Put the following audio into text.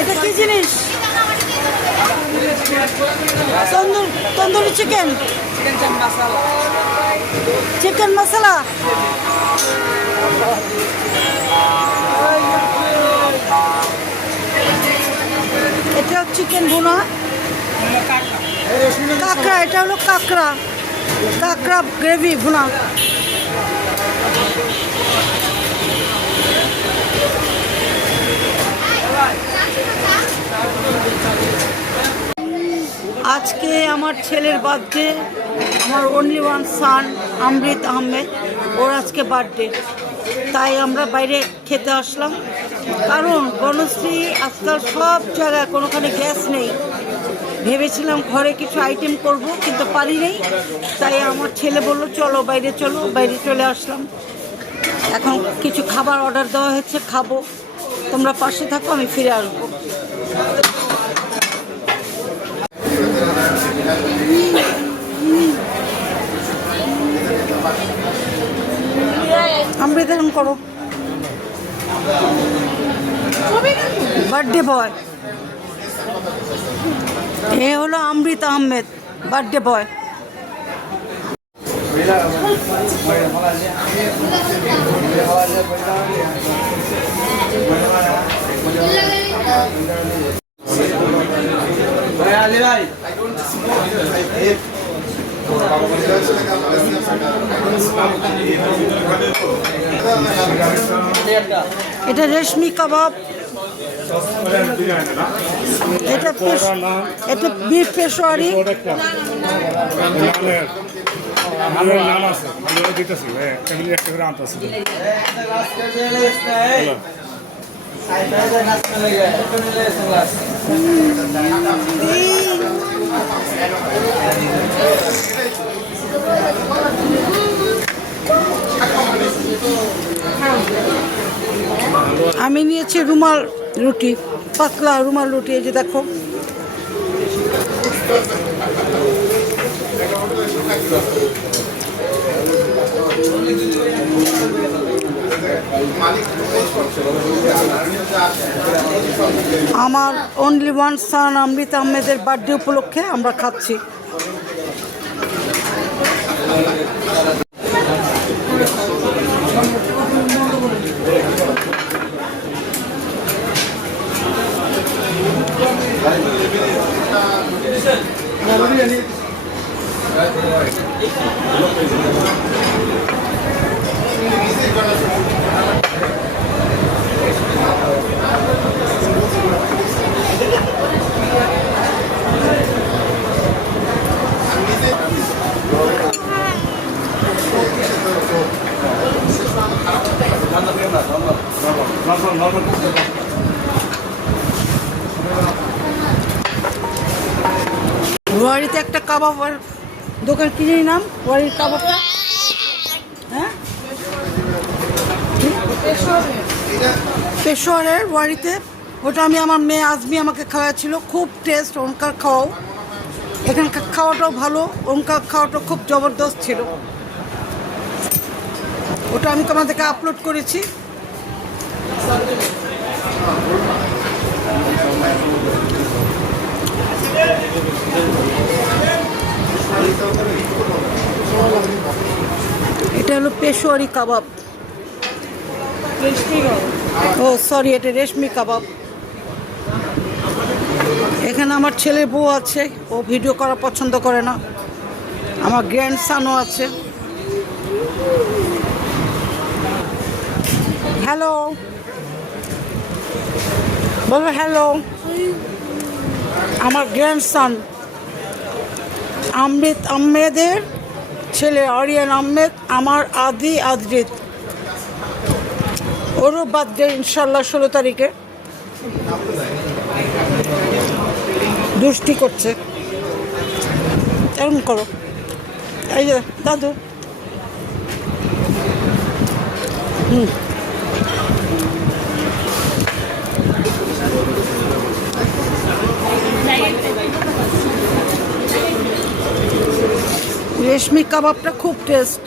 এটা কি জিনিস? তন্দুরি চিকেন, চিকেন মশলা। এটা চিকেন ভুনা, কাঁকড়া, এটা হলো কাঁকড়া, কাঁকড়া গ্রেভি ভুনা। আজকে আমার ছেলের বার্থডে, আমার অনলি ওয়ান সান অমৃত আহমেদ, ওর আজকে বার্থডে, তাই আমরা বাইরে খেতে আসলাম। কারণ বনশ্রী আজকাল সব জায়গায় কোনোখানে গ্যাস নেই। ভেবেছিলাম ঘরে কিছু আইটেম করব, কিন্তু পারি নেই, তাই আমার ছেলে বললো চলো বাইরে চলো, বাইরে চলে আসলাম। এখন কিছু খাবার অর্ডার দেওয়া হয়েছে, খাবো। তোমরা পাশে থাকো, আমি ফিরে আসবো। অমৃত এখন করো, বার্থডে বয়। এ হলো অমৃত আহমেদ, বার্থডে বয়। এটা রেশমি কাবাব, এটা বিফ পেশোয়ারি, আমি নিয়েছি রুমাল রুটি, পাতলা রুমাল রুটি। এই যে দেখো, আমার অনলি ওয়ান সান অমৃত আহমেদের বার্থডে উপলক্ষে আমরা খাচ্ছি। ওয়ারিতে একটা কাবাবের দোকান, কিনে নাম ওয়ারির কাবাবটা, হ্যাঁ পেশোয়ারের ওয়ারিতে। ওটা আমি, আমার মেয়ে আজমি আমাকে খাওয়াচ্ছিল, খুব টেস্ট ওনকার খাওয়াও। এখানকার খাওয়াটাও ভালো, ওনকার খাওয়াটাও খুব জবরদস্ত ছিল। ওটা আমি তোমাদেরকে আপলোড করেছি। এটা হলো পেশোয়ারি কাবাব, ও সরি, এটা রেশমি কাবাব। এখানে আমার ছেলের বউ আছে, ও ভিডিও করা পছন্দ করে না। আমার গ্র্যান্ডসানও আছে। হ্যালো বলো, হ্যালো। আমার গ্র্যান্ডসান অমৃত আহমেদের ছেলে আরিয়ান আহমেদ, আমার আদি আদ্রিত, ওরও বার্থডে ইনশাল্লাহ 16 তারিখে। দুষ্টি করছে, এরকম করো। এই যে দাদু, রেশমি কাবাবটা খুব টেস্ট।